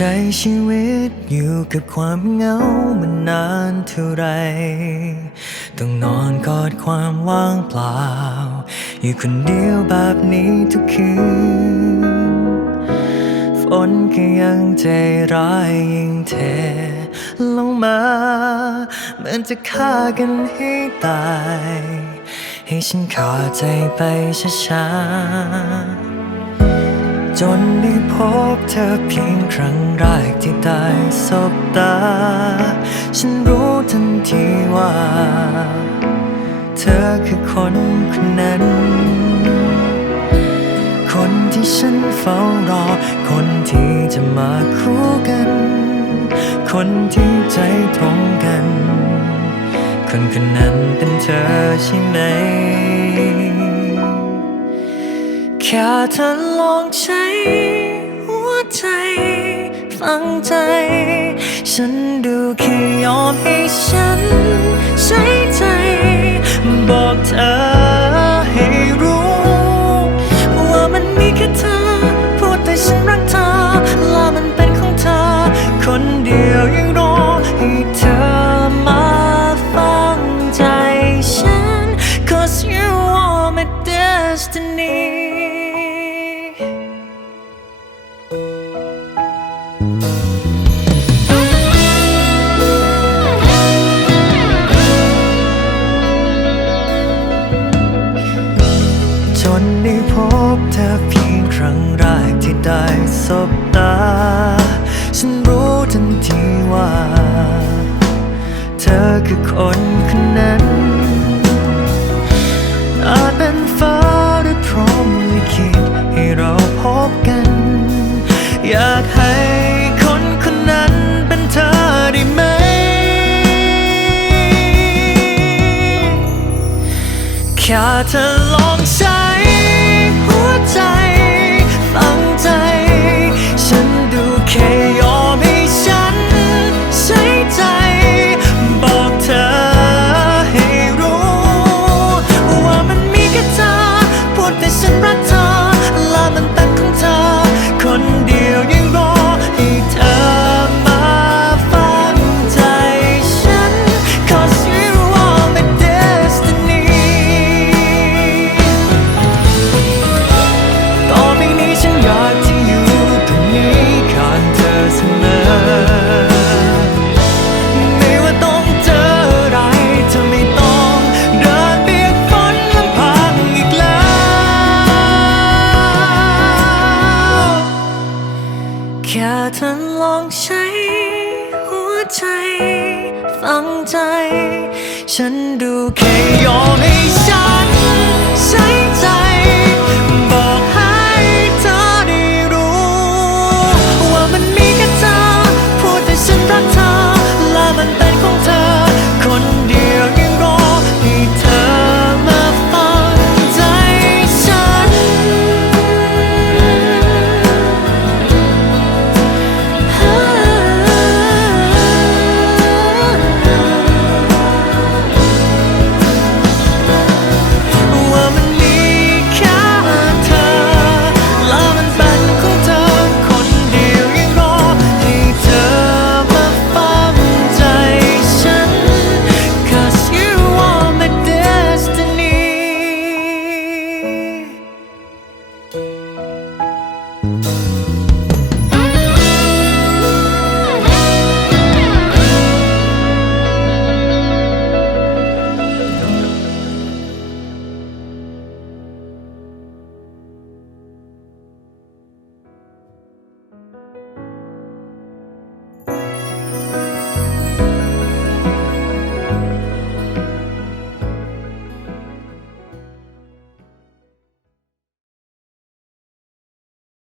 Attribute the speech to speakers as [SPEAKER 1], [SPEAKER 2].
[SPEAKER 1] ช้ชีวิตอยู่กับความเหงามานานเท่าไร ต้องนอนกอดความว่างเปล่า อยู่คนเดียวแบบนี้ทุกคืน ฝนก็ยังใจร้ายยิ่งเทลงมาเหมือนจะฆ่ากันให้ตาย ให้ฉันขาดใจไปช้าๆ จนได้พบเธอเพียงครั้งแรกที่ได้สบตา ฉันรู้ทันทีว่า เธอคือคนคนนั้น คนที่ฉันเฝ้ารอ คนที่จะมาคู่กัน คนที่ใจตรงกัน คนคนนั้นเป็นเธอใช่ไหม แค่เธอลองใช้หัวใจฟังใจ ฉันดูแค่ยอมให้ฉัน พบเธอเพียงครั้งแรกที่ได้สบตา ฉันรู้ทันทีว่า เธอคือคนคนนั้นอาจเป็นฟ้าหรือพร้อมลิขิตให้เราพบกัน อยากให้คนคนนั้นเป็นเธอได้ไหม แค่เธอลองใช้ ฟั ธอลองใช้หัวใจ ฟังใจ ฉันดูแค่ยอมให้